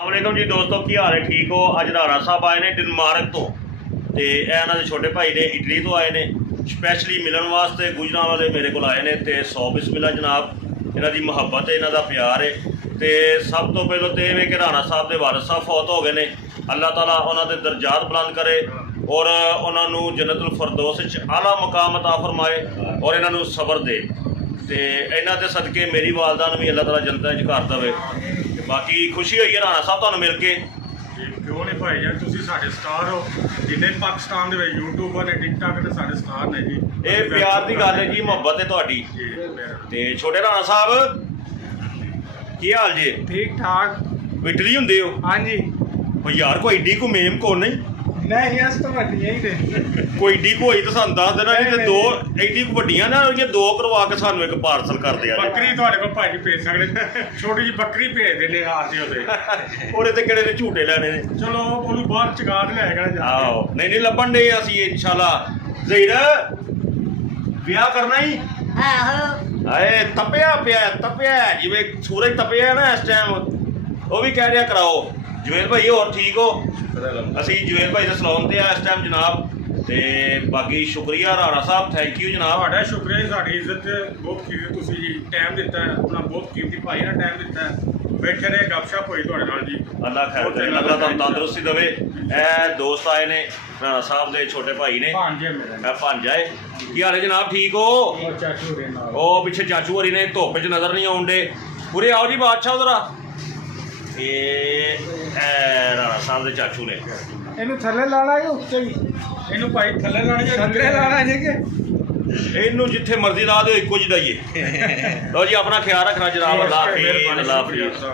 ਵਾਲੇਕੁਮ ਜੀ ਦੋਸਤੋ, ਕੀ ਹਾਲ ਹੈ? ਠੀਕ ਹੋ? ਅੱਜ ਰਾਣਾ ਸਾਹਿਬ ਆਏ ਨੇ ਡੈਨਮਾਰਕ ਤੋਂ ਤੇ ਇਹ ਇਹਨਾਂ ਦੇ ਛੋਟੇ ਭਾਈ ਨੇ ਇਟਲੀ ਤੋਂ ਆਏ ਨੇ ਸਪੈਸ਼ਲੀ ਮਿਲਣ ਵਾਸਤੇ। ਗੁਜਰਾਂਵਾਲੇ ਮੇਰੇ ਕੋਲ ਆਏ ਨੇ ਤੇ 100 ਬਿਸਮਿਲ੍ਲਾ ਜਨਾਬ। ਇਹਨਾਂ ਦੀ ਮੁਹੱਬਤ ਹੈ, ਇਹਨਾਂ ਦਾ ਪਿਆਰ ਹੈ। ਤੇ ਸਭ ਤੋਂ ਪਹਿਲਾਂ ਤਾਂ ਇਹ ਵੇ ਕਿ ਰਾਣਾ ਸਾਹਿਬ ਦੇ ਵਾਰਿਸ ਸਾਹਿਬ ਫੌਤ ਹੋ ਗਏ ਨੇ। ਅੱਲਾਹ ਤਾਲਾ ਉਹਨਾਂ ਦੇ ਦਰਜਾਤ ਬੁਲੰਦ ਕਰੇ ਔਰ ਉਹਨਾਂ ਨੂੰ ਜੰਨਤੁਲ ਫਿਰਦੌਸ ਵਿੱਚ ਆਲਾ ਮਕਾਮ ਅਤਾ ਫਰਮਾਏ ਔਰ ਇਹਨਾਂ ਨੂੰ ਸਬਰ ਦੇ। ਤੇ ਇਹਨਾਂ ਦੇ ਸਦਕੇ ਮੇਰੀ ਵਾਲਦਾ ਨੂੰ ਵੀ ਅੱਲਾਹ ਤਾਲਾ ਜੰਨਤਾਂ 'ਚ ਕਰ ਦੇਵੇ। ਬਾਕੀ ਖੁਸ਼ੀ ਹੋਈ ਹੈ ਰਾਣਾ ਸਾਹਿਬ ਤੁਹਾਨੂੰ ਮਿਲ ਕੇ। ਕਿਉਂ ਨਹੀਂ ਭਾਈ ਯਾਰ, ਤੁਸੀਂ ਸਾਡੇ ਸਟਾਰ ਹੋ। ਜਿੰਨੇ ਪਾਕਿਸਤਾਨ ਦੇ ਵਿੱਚ ਯੂਟਿਊਬਰ ਨੇ, ਟਿਕਟਾਕ ਤੇ ਸਾਡੇ ਸਟਾਰ ਨੇ ਜੀ। ਇਹ ਪਿਆਰ ਦੀ ਗੱਲ ਹੈ ਜੀ, ਮੁਹੱਬਤ ਹੈ ਤੁਹਾਡੀ। ਤੇ ਛੋਟੇ ਰਾਣਾ ਸਾਹਿਬ ਕੀ ਹਾਲ ਜੇ? ਠੀਕ ਠਾਕ। ਇਟਲੀ ਹੁੰਦੇ ਹੋ? ਹਾਂਜੀ। ਉਹ ਯਾਰ ਕੋਈ ਏਡੀ ਕੋ ਮੇਮ ਕੋ ਨਹੀਂ ਨਹੀਂ, ਇਸ ਤੋਂ ਵੱਡੀਆਂ ਹੀ ਨੇ। ਕੋਈ ਏਡੀ ਕੋ ਹੋਈ ਤਾਂ ਸਾਨੂੰ ਦੱਸ ਦੇਣਾ। ਇਹ ਤੇ ਦੋ ਏਡੀ ਕੋ ਵੱਡੀਆਂ ਨਾ ਹੋਈਆਂ, ਦੋ ਕਰਵਾ ਕੇ ਸਾਨੂੰ ਇੱਕ ਪਾਰਸਲ ਕਰ ਦਿਆ। ਬੱਕਰੀ ਤੁਹਾਡੇ ਕੋਲ ਭਾਜੀ ਭੇਜ ਸਕਦੇ, ਛੋਟੀ ਜਿਹੀ ਬੱਕਰੀ ਭੇਜ ਦਿੰਦੇ ਹਾਰ ਦੇ ਉਹਦੇ। ਉਹਦੇ ਤੇ ਕਿਹੜੇ ਨੇ ਝੂਟੇ ਲੈਣੇ ਨੇ। ਚਲੋ ਉਹਨੂੰ ਬਾਹਰ ਚਗਾ ਦੇ ਲਿਆਏਗਾ ਜਾ। ਆਹੋ ਨਹੀਂ ਲੱਭਣ ਦੇ ਅਸੀਂ ਇਨਸ਼ਾਅੱਲਾ। ਜ਼ਹੀਰ ਵਿਆਹ ਕਰਨਾ ਹੀ ਆਹੋ ਆਏ ਤਪਿਆ ਜਿਵੇਂ ਸੂਰਜ ਤਪਿਆ ਨਾ ਇਸ ਟਾਈਮ। ਉਹ ਵੀ ਕਹਿ ਰਿਹਾ ਕਰਾਓ। ਜਵੇਲ ਭਾਈ ਹੋਰ ਠੀਕ ਹੋ? ਅਸੀਂ ਜਵੇਲ ਭਾਈ ਦੇ ਸਲੂਨ ਤੇ ਆ ਇਸ ਟਾਈਮ ਜਨਾਬ। ਤੇ ਬਾਕੀ ਸ਼ੁਕਰੀਆ ਰਾਣਾ ਸਾਹਿਬ, ਥੈਂਕ ਯੂ ਜਨਾਬ। ਤੁਹਾਡਾ ਸ਼ੁਕਰੀਆ ਜੀ, ਸਾਡੀ ਇੱਜ਼ਤ ਬਹੁਤ ਕੀਤੀ ਤੁਸੀਂ ਜੀ। ਟਾਈਮ ਦਿੱਤਾ ਹੈ ਆਪਣਾ, ਬਹੁਤ ਕੀਮਤੀ ਭਾਈ ਨਾਲ ਟਾਈਮ ਦਿੱਤਾ ਹੈ। ਬੈਠੇ ਰਹੇ ਗੱਪਸ਼ਪ ਹੋਈ ਤੁਹਾਡੇ ਨਾਲ ਜੀ। ਅੱਲਾ ਖੈਰ ਕਰੇ, ਅੱਲਾ ਤੁਹਾਨੂੰ ਤੰਦਰੁਸਤੀ ਦੇਵੇ। ਇਹ ਦੋਸਤ ਆਏ ਨੇ ਰਾਣਾ ਸਾਹਿਬ ਦੇ ਛੋਟੇ ਭਾਈ ਨੇ। ਭਾਂਜੇ ਮੇਰੇ ਮੈਂ ਭਾਂਜਾ ਏ। ਕੀ ਹਾਲ ਹੈ ਜਨਾਬ? ਠੀਕ ਹੋ? ਉਹ ਚਾਚੂ ਦੇ ਨਾਲ ਉਹ ਪਿੱਛੇ ਚਾਚੂ ਹਰੀ ਨੇ ਧੁੱਪ 'ਚ ਨਜ਼ਰ ਨਹੀਂ ਆਉਂਦੇ। ਪੂਰੇ ਆਓ ਜੀ ਬਾਦਸ਼ਾਹ ਉਧਰ। ਇਹ ਰਾਣਾ ਸਾਹਿਬ ਦੇ ਚਾਚੂ ਨੇ। ਇਹਨੂੰ ਥੱਲੇ ਲਾਣਾ ਹੈ ਉੱਤੇ ਹੀ? ਇਹਨੂੰ ਭਾਈ ਥੱਲੇ ਲਾਣਾ ਜਾਂ ਥੱਲੇ ਲਾਣਾ ਹੈ ਕਿ ਇਹਨੂੰ ਜਿੱਥੇ ਮਰਜ਼ੀ ਲਾ ਦਿਓ, ਇੱਕੋ ਜਿਹੀ ਦਾ ਹੀ ਹੈ। ਲਓ ਜੀ, ਆਪਣਾ ਖਿਆਲ ਰੱਖਣਾ ਜਨਾਬ। ਅੱਲਾ ਹਾਫਿਜ਼।